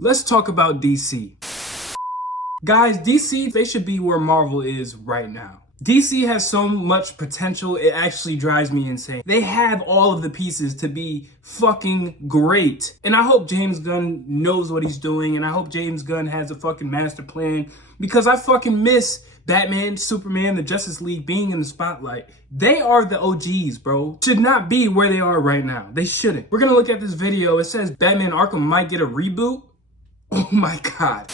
Let's talk about DC. Guys, DC, they should be where Marvel is right now. DC has so much potential, it actually drives me insane. They have all of the pieces to be fucking great. And I hope James Gunn knows what he's doing, and I hope James Gunn has a fucking master plan, because I fucking miss Batman, Superman, the Justice League being in the spotlight. They are the OGs, bro. Should not be where they are right now. They shouldn't. We're gonna look at this video. It says Batman Arkham might get a reboot. Oh my God.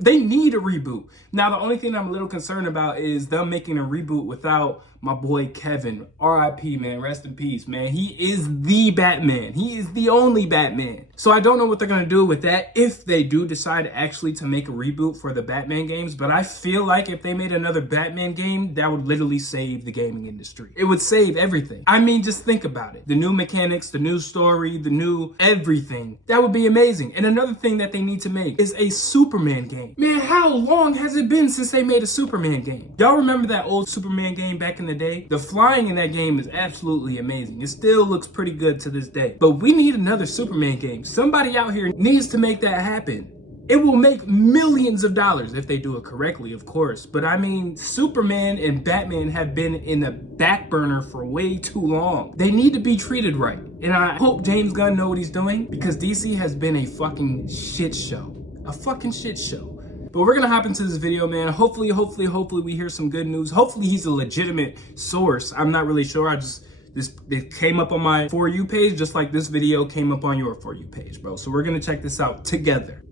They need a reboot. Now, the only thing I'm a little concerned about is them making a reboot without my boy Kevin. R.I.P., man. Rest in peace, man. He is the Batman. He is the only Batman. So I don't know what they're going to do with that if they do decide actually to make a reboot for the Batman games. But I feel like if they made another Batman game, that would literally save the gaming industry. It would save everything. I mean, just think about it. The new mechanics, the new story, the new everything. That would be amazing. And another thing that they need to make is a Superman game. Man, how long has it been since they made a Superman game? Y'all remember that old Superman game back in the day? The flying in that game is absolutely amazing. It still looks pretty good to this day. But we need another Superman game. Somebody out here needs to make that happen. It will make millions of dollars if they do it correctly, of course. But I mean, Superman and Batman have been in the back burner for way too long. They need to be treated right. And I hope James Gunn knows what he's doing, because DC has been a fucking shit show. A fucking shit show. But we're gonna hop into this video, man. Hopefully we hear some good news. Hopefully he's a legitimate source. I'm not really sure. It came up on my For You page, just like this video came up on your For You page, bro. So we're gonna check this out together.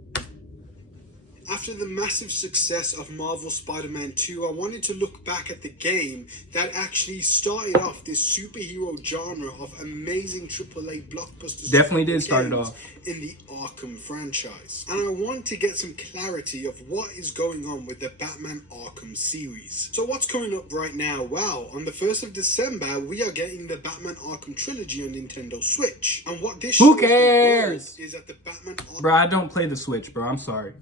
After the massive success of Marvel's Spider-Man 2, I wanted to look back at the game that actually started off this superhero genre of amazing AAA blockbusters. Definitely did start it off. In the Arkham franchise. And I want to get some clarity of what is going on with the Batman Arkham series. So what's coming up right now? Well, on the 1st of December, we are getting the Batman Arkham trilogy on Nintendo Switch. And what this Who cares? Is that the Batman Arkham... Bro, I don't play the Switch, bro. I'm sorry.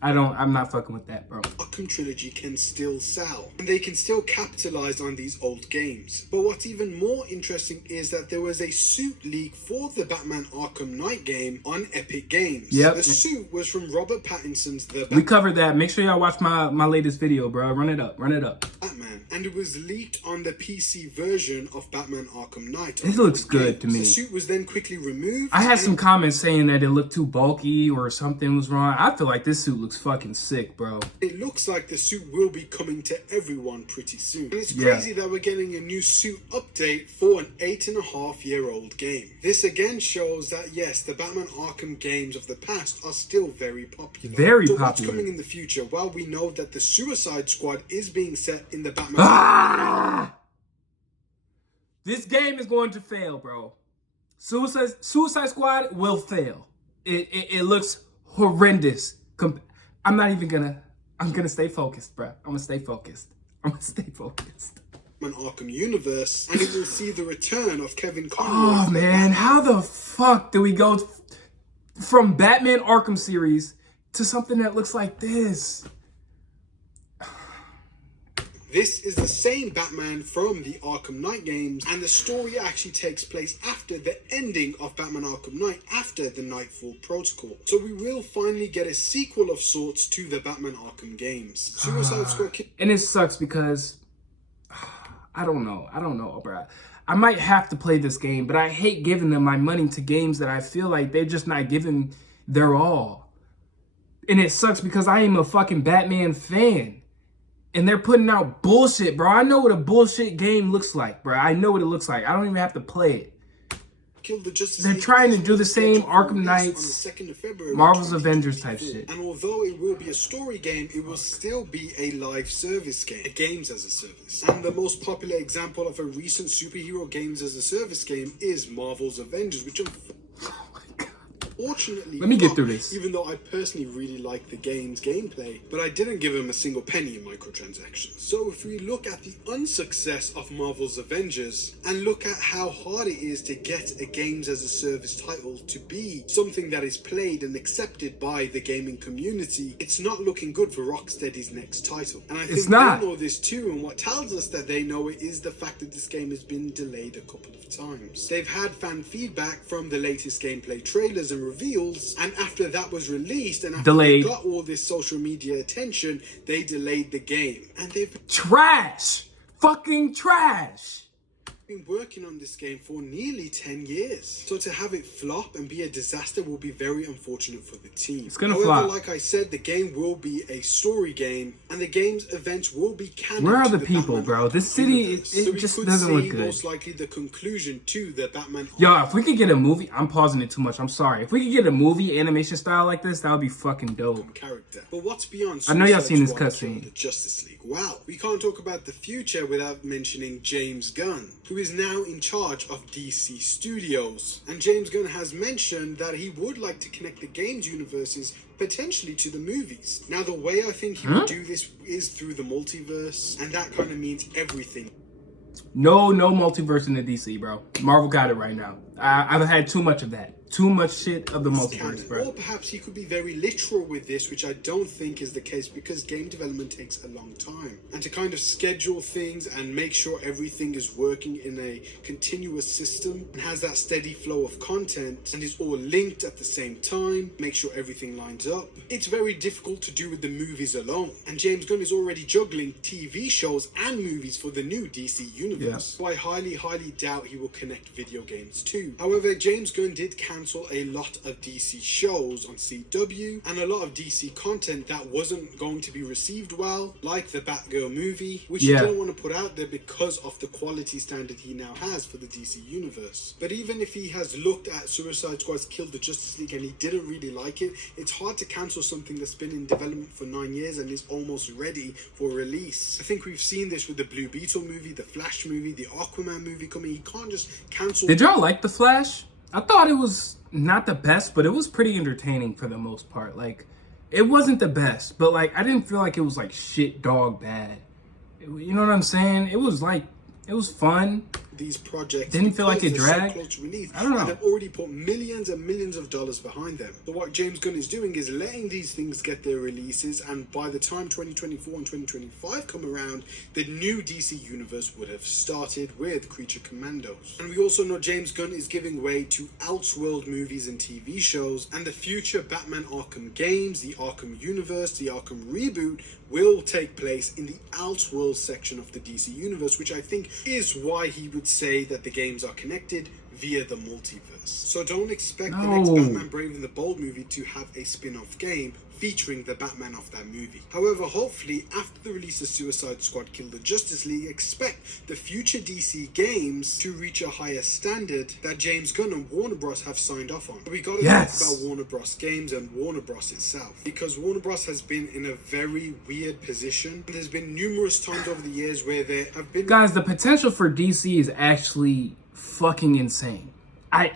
I'm not fucking with that, bro. Arkham trilogy can still sell, and they can still capitalize on these old games. But what's even more interesting is that there was a suit leak for the Batman Arkham Knight game on Epic Games. Yep. The suit was from Robert Pattinson's The Batman. We covered that. Make sure y'all watch my latest video, bro. Run it up. Batman, and it was leaked on the PC version of Batman Arkham Knight. It looks good to me. The suit was then quickly removed. I had some comments saying that it looked too bulky or something was wrong. I feel like this suit looks fucking sick, bro. It looks like the suit will be coming to everyone pretty soon. And it's crazy that we're getting a new suit update for an 8.5-year-old game. This again shows that yes, the Batman Arkham games of the past are still very popular. So what's coming in the future? Well, we know that the Suicide Squad is being set in the Batman... This game is going to fail, bro. Suicide Squad will fail. It looks horrendous. I'm gonna stay focused, bro. I'm gonna stay focused. Arkham universe, and it will see the return of Kevin Conroy. Oh man, how the fuck do we go from Batman Arkham series to something that looks like this? This is the same Batman from the Arkham Knight games, and the story actually takes place after the ending of Batman Arkham Knight, after the Nightfall Protocol. So we will finally get a sequel of sorts to the Batman Arkham games. Suicide Squad... And it sucks because... I don't know, bro. I might have to play this game, but I hate giving them my money to games that I feel like they're just not giving their all. And it sucks because I am a fucking Batman fan. And they're putting out bullshit, bro. I know what a bullshit game looks like, bro. I know what it looks like. I don't even have to play it. They're trying to do the same Arkham Knights, Marvel's Avengers type shit. And although it will be a story game, it will still be a live service game, a games as a service. And the most popular example of a recent superhero games as a service game is Marvel's Avengers, which unfortunately, let me get through this. Even though I personally really like the game's gameplay, but I didn't give him a single penny in microtransactions. So if we look at the unsuccess of Marvel's Avengers and look at how hard it is to get a games as a service title to be something that is played and accepted by the gaming community, it's not looking good for Rocksteady's next title. And I think they know this too, and what tells us that they know it is the fact that this game has been delayed a couple of times. They've had fan feedback from the latest gameplay trailers and reveals, and after that was released and after Delayed. they got all this social media attention, they delayed the game. And they've Trash. Fucking trash. been working on this game for nearly 10 years. So to have it flop and be a disaster will be very unfortunate for the team. It's gonna However, flop. like I said, the game will be a story game and the game's events will be canon. Where are to the people, Batman bro? This city, universe. it So we just could doesn't look see good. most likely the conclusion to the Batman. Yo, if we could get a movie, I'm pausing it too much. I'm sorry. If we could get a movie animation style like this, that would be fucking dope. Character. But what's beyond I know y'all Suicide seen this Squad cutscene. to the Justice League? Wow, we can't talk about the future without mentioning James Gunn, who is now in charge of DC Studios. And James Gunn has mentioned that he would like to connect the games universes potentially to the movies. Now, the way I think he would do this is through the multiverse, and that kind of means everything. No multiverse in the DC, bro. Marvel got it right now. I've had too much of that. Too much shit of the multiverse, bro. Or perhaps he could be very literal with this, which I don't think is the case because game development takes a long time. And to kind of schedule things and make sure everything is working in a continuous system and has that steady flow of content and is all linked at the same time, make sure everything lines up. It's very difficult to do with the movies alone. And James Gunn is already juggling TV shows and movies for the new DC universe. So I highly doubt he will connect video games too. However, James Gunn did cancel a lot of DC shows on CW and a lot of DC content that wasn't going to be received well, like the Batgirl movie, which he didn't want to put out there because of the quality standard he now has for the DC universe. But even if he has looked at Suicide Squad's Kill the Justice League and he didn't really like it, it's hard to cancel something that's been in development for 9 years and is almost ready for release. I think we've seen this with the Blue Beetle movie, the Flash movie, the Aquaman movie coming. He can't just cancel. Did y'all like The Flash? I thought it was not the best, but it was pretty entertaining for the most part. Like, it wasn't the best, but like, I didn't feel like it was like shit dog bad. You know what I'm saying? It was like, it was fun. These projects didn't feel like it because they're dragged. so close to release, I don't know. and they've already put millions and millions of dollars behind them. So what James Gunn is doing is letting these things get their releases, and by the time 2024 and 2025 come around, the new DC universe would have started with Creature Commandos. And we also know James Gunn is giving way to Elseworld movies and TV shows, and the future Batman Arkham games, the Arkham universe, the Arkham reboot will take place in the Elseworld section of the DC universe, which I think is why he would say that the games are connected via the multiverse. So don't expect the next Batman Brave and the Bold movie to have a spin-off game featuring the Batman of that movie. However, hopefully, after the release of Suicide Squad Kill the Justice League, expect the future DC games to reach a higher standard that James Gunn and Warner Bros. Have signed off on. But we gotta talk about Warner Bros. Games and Warner Bros. Itself, because Warner Bros. Has been in a very weird position. And there's been numerous times over the years where there have been... Guys, the potential for DC is actually fucking insane. I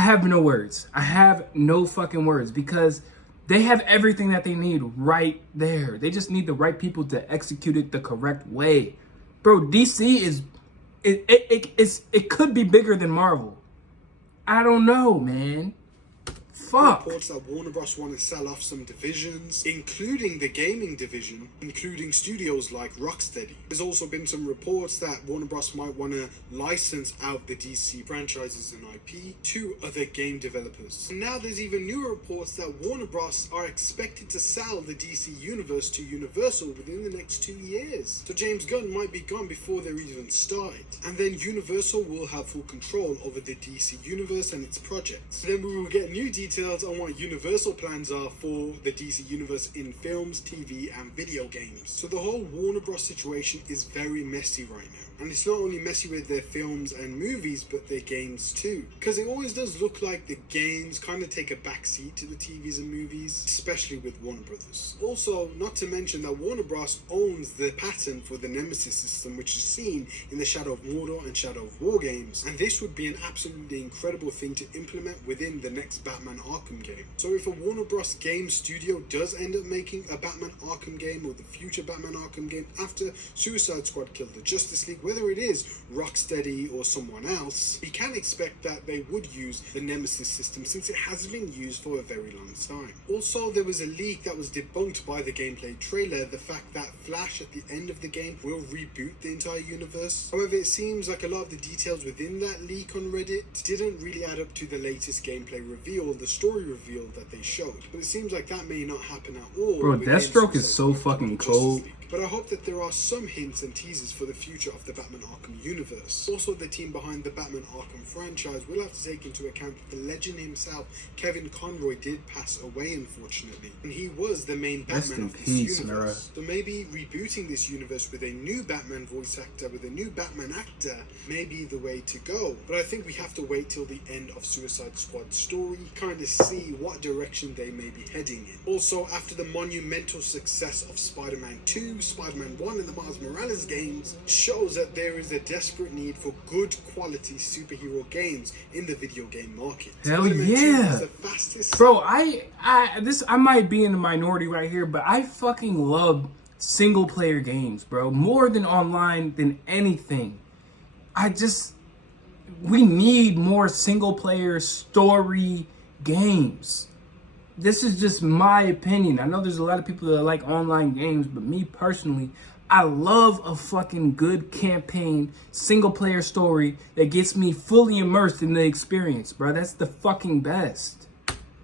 have no words. I have no fucking words because they have everything that they need right there. They just need the right people to execute it the correct way. Bro, DC is it could be bigger than Marvel. I don't know, man. Fuck. Reports that Warner Bros. Want to sell off some divisions, including the gaming division, including studios like Rocksteady. There's also been some reports that Warner Bros. Might want to license out the DC franchises and IP to other game developers. And now there's even newer reports that Warner Bros. Are expected to sell the DC universe to Universal within the next 2 years. So James Gunn might be gone before they're even started. And then Universal will have full control over the DC universe and its projects. And then we will get new details on what Universal plans are for the DC universe in films, TV, and video games. So the whole Warner Bros. Situation is very messy right now. And it's not only messy with their films and movies, but their games too. Because it always does look like the games kind of take a backseat to the TVs and movies, especially with Warner Brothers. Also, not to mention that Warner Bros. Owns the patent for the Nemesis system, which is seen in the Shadow of Mordor and Shadow of War games. And this would be an absolutely incredible thing to implement within the next Batman Arkham game. So if a Warner Bros. Game studio does end up making a Batman Arkham game, or the future Batman Arkham game after Suicide Squad killed the Justice League, whether it is Rocksteady or someone else, we can expect that they would use the Nemesis system since it hasn't been used for a very long time. Also, there was a leak that was debunked by the gameplay trailer, the fact that Flash at the end of the game will reboot the entire universe. However, it seems like a lot of the details within that leak on Reddit didn't really add up to the latest gameplay reveal, the story reveal that they showed. But it seems like that may not happen at all. Bro, Deathstroke is so fucking cold. But I hope that there are some hints and teasers for the future of the Batman Arkham universe. Also, the team behind the Batman Arkham franchise will have to take into account that the legend himself, Kevin Conroy, did pass away, unfortunately. And he was the main Batman of this universe. So maybe rebooting this universe with a new Batman voice actor, with a new Batman actor, may be the way to go. But I think we have to wait till the end of Suicide Squad's story, kind of see what direction they may be heading in. Also, after the monumental success of Spider-Man 2, Spider-Man 1 and the Miles Morales games, shows that there is a desperate need for good quality superhero games in the video game market. Hell Spider-Man 2 yeah. is the fastest. Bro, I might be in the minority right here, but I fucking love single player games, bro. More than online than anything. We need more single player story games. This is just my opinion. I know there's a lot of people that like online games, but me personally, I love a fucking good campaign, single player story that gets me fully immersed in the experience, bro. That's the fucking best.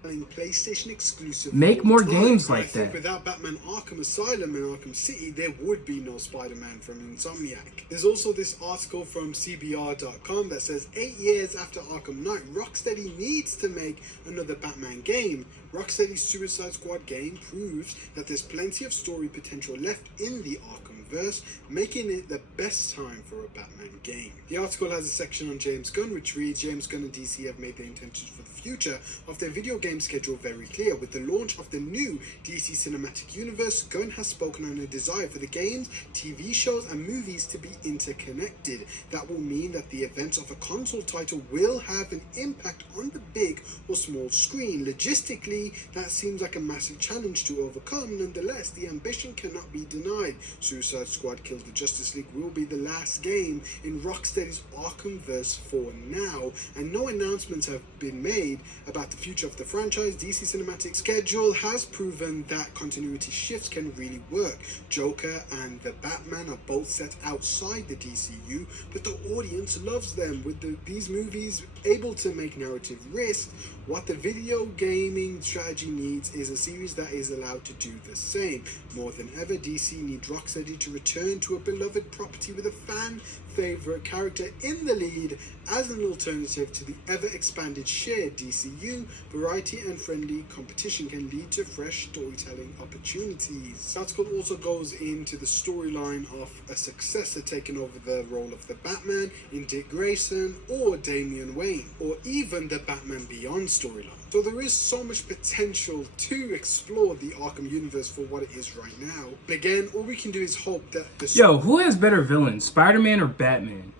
PlayStation exclusive. Make more games like that. Without Batman Arkham Asylum and Arkham City, there would be no Spider-Man from Insomniac. There's also this article from CBR.com that says 8 years after Arkham Knight, Rocksteady needs to make another Batman game. Rocksteady's Suicide Squad game proves that there's plenty of story potential left in the Arkhamverse, making it the best time for a Batman game. The article has a section on James Gunn, which reads, James Gunn and DC have made their intentions for the future of their video game schedule very clear. With the launch of the new DC Cinematic Universe, Gunn has spoken on a desire for the games, TV shows, and movies to be interconnected. That will mean that the events of a console title will have an impact on the big or small screen. Logistically, that seems like a massive challenge to overcome. Nonetheless, the ambition cannot be denied. Suicide Squad Kills the Justice League will be the last game in Rocksteady's Arkhamverse for now, and no announcements have been made about the future of the franchise. DC Cinematic schedule has proven that continuity shifts can really work. Joker and the Batman are both set outside the DCU, but the audience loves them. With these movies able to make narrative risk, what the video gaming strategy needs is a series that is allowed to do the same. More than ever, DC needs Rocksteady to return to a beloved property with a fan favorite character in the lead as an alternative to the ever-expanded shared DCU. Variety and friendly competition can lead to fresh storytelling opportunities. The article also goes into the storyline of a successor taking over the role of the Batman in Dick Grayson or Damian Wayne, or even the Batman Beyond storyline. So there is so much potential to explore the Arkham universe for what it is right now. But again, all we can do is hope that the... Yo, who has better villains, Spider-Man or Batman?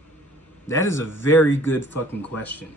That is a very good fucking question.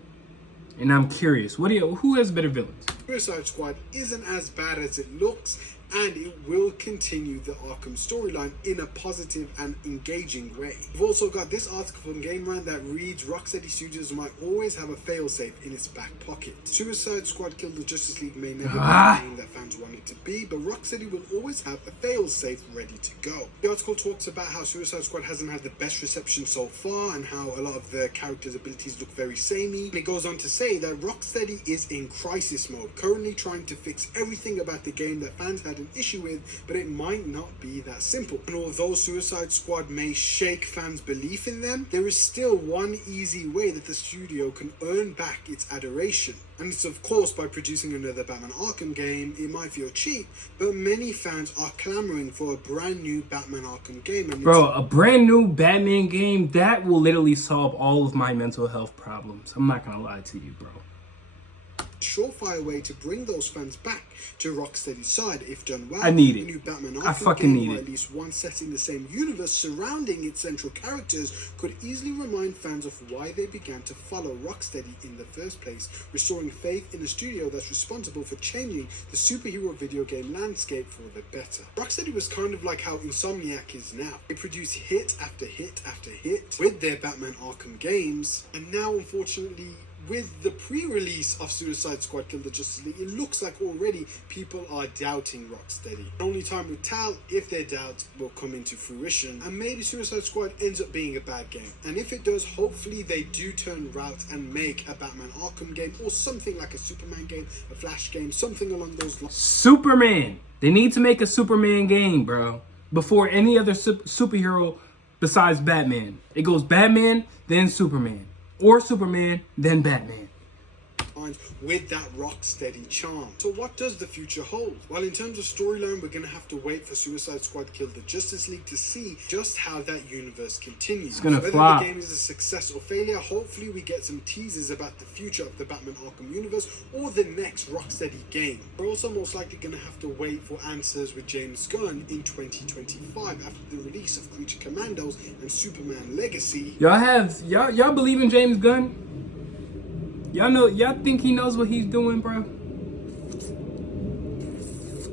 And I'm curious, who has better villains? Suicide Squad isn't as bad as it looks, and it will continue the Arkham storyline in a positive and engaging way. We've also got this article from Game Rant that reads, Rocksteady Studios might always have a failsafe in its back pocket. Suicide Squad Killed the Justice League may never be the game that fans want it to be, but Rocksteady will always have a failsafe ready to go. The article talks about how Suicide Squad hasn't had the best reception so far, and how a lot of the characters' abilities look very samey. And it goes on to say that Rocksteady is in crisis mode, currently trying to fix everything about the game that fans had an issue with, but it might not be that simple. And although Suicide Squad may shake fans' belief in them, there is still one easy way that the studio can earn back its adoration. And it's of course by producing another Batman Arkham game. It might feel cheap, but many fans are clamoring for a brand new Batman Arkham game. And bro, a brand new Batman game, that will literally solve all of my mental health problems. I'm not gonna lie to you, bro. surefire way to bring those fans back to Rocksteady's side if done well. I need it. A new Batman Arkham I fucking game, need or it. at least one set in the same universe surrounding its central characters, could easily remind fans of why they began to follow Rocksteady in the first place, restoring faith in a studio that's responsible for changing the superhero video game landscape for the better. Rocksteady was kind of like how Insomniac is now. They produce hit after hit after hit with their Batman Arkham games, and now unfortunately with the pre-release of Suicide Squad Kill the Justice League, it looks like already people are doubting Rocksteady. Only time will tell if their doubts will come into fruition, and maybe Suicide Squad ends up being a bad game. And if it does, hopefully they do turn route and make a Batman Arkham game, or something like a Superman game, a Flash game, something along those lines. Superman. They need to make a Superman game, bro, before any other superhero besides Batman. It goes Batman, then Superman. Or Superman, then Batman. With that Rocksteady charm. So what does the future hold? Well, in terms of storyline, we're going to have to wait for Suicide Squad Kill the Justice League to see just how that universe continues. It's gonna Whether flop. the game is a success or failure, hopefully we get some teasers about the future of the Batman Arkham universe or the next Rocksteady game. We're also most likely going to have to wait for answers with James Gunn in 2025 after the release of Creature Commandos and Superman Legacy. Y'all believe in James Gunn? Y'all think he knows what he's doing, bro?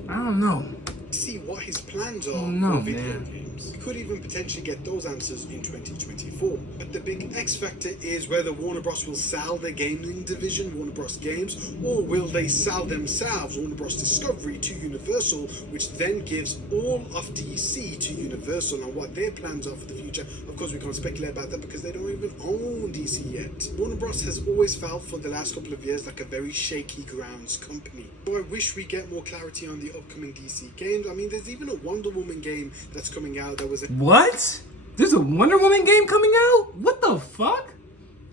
I don't know. See what his plans are No, for video man. games. We could even potentially get those answers in 2024. But the big X factor is whether Warner Bros. Will sell their gaming division, Warner Bros. Games, or will they sell themselves, Warner Bros. Discovery, to Universal, which then gives all of DC to Universal and what their plans are for the future. Of course, we can't speculate about that because they don't even own DC yet. Warner Bros. Has always felt for the last couple of years like a very shaky grounds company. So I wish we get more clarity on the upcoming DC games. I mean, there's even a Wonder Woman game that's coming out that was What? There's a Wonder Woman game coming out? What the fuck?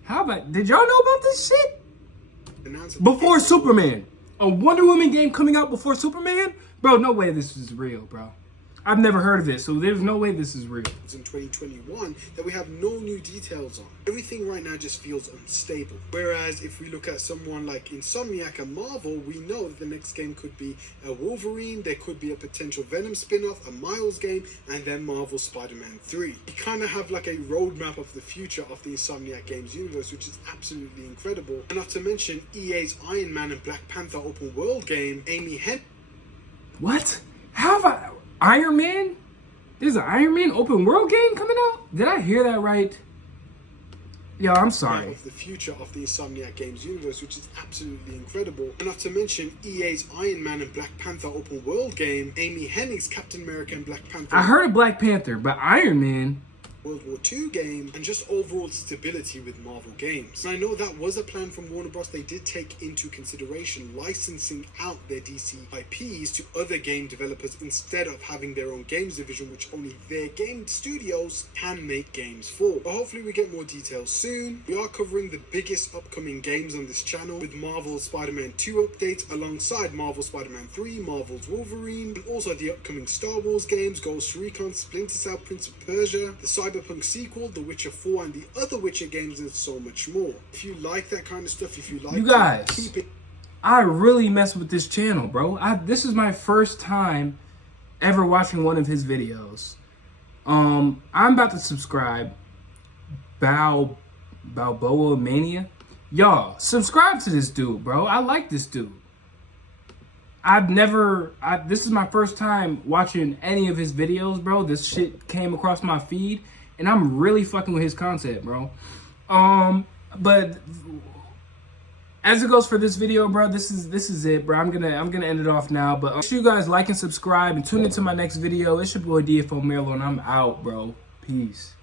How about... Did y'all know about this shit? announced Before Superman. A Wonder Woman game coming out before Superman? Bro, no way this is real, bro. I've never heard of this, so there's no way this is real. in 2021 that we have no new details on. Everything right now just feels unstable. Whereas if we look at someone like Insomniac and Marvel, we know that the next game could be a Wolverine, there could be a potential Venom spin-off, a Miles game, and then Marvel Spider-Man 3. We kind of have like a roadmap of the future of the Insomniac Games universe, which is absolutely incredible. And not to mention EA's Iron Man and Black Panther open world game, Amy Hennig. What? How have I... Iron Man? There's an Iron Man open world game coming out? Did I hear that right? Yo, I'm sorry. Of the future of the Insomniac Games universe, which is absolutely incredible. And not to mention EA's Iron Man and Black Panther open world game, Amy Hennig's Captain America and Black Panther. I heard of Black Panther, but Iron Man... World War II game, and just overall stability with Marvel games. And I know that was a plan from Warner Bros. They did take into consideration licensing out their DC IPs to other game developers instead of having their own games division, which only their game studios can make games for. But hopefully we get more details soon. We are covering the biggest upcoming games on this channel with Marvel Spider-Man 2 updates alongside Marvel Spider-Man 3, Marvel's Wolverine, and also the upcoming Star Wars games, Ghost Recon, Splinter Cell, Prince of Persia, the Cyberpunk sequel, The Witcher 4, and the other Witcher games, and so much more. If you like that kind of stuff, if you like You guys, to keep it... I really mess with this channel, bro. This is my first time ever watching one of his videos. I'm about to subscribe. Balboa Mania. Y'all, subscribe to this dude, bro. I like this dude. This is my first time watching any of his videos, bro. This shit came across my feed, and I'm really fucking with his content, bro. But as it goes for this video, bro, this is it, bro. I'm gonna end it off now. But make sure you guys like and subscribe and tune into my next video. It's your boy DFO Merlo, and I'm out, bro. Peace.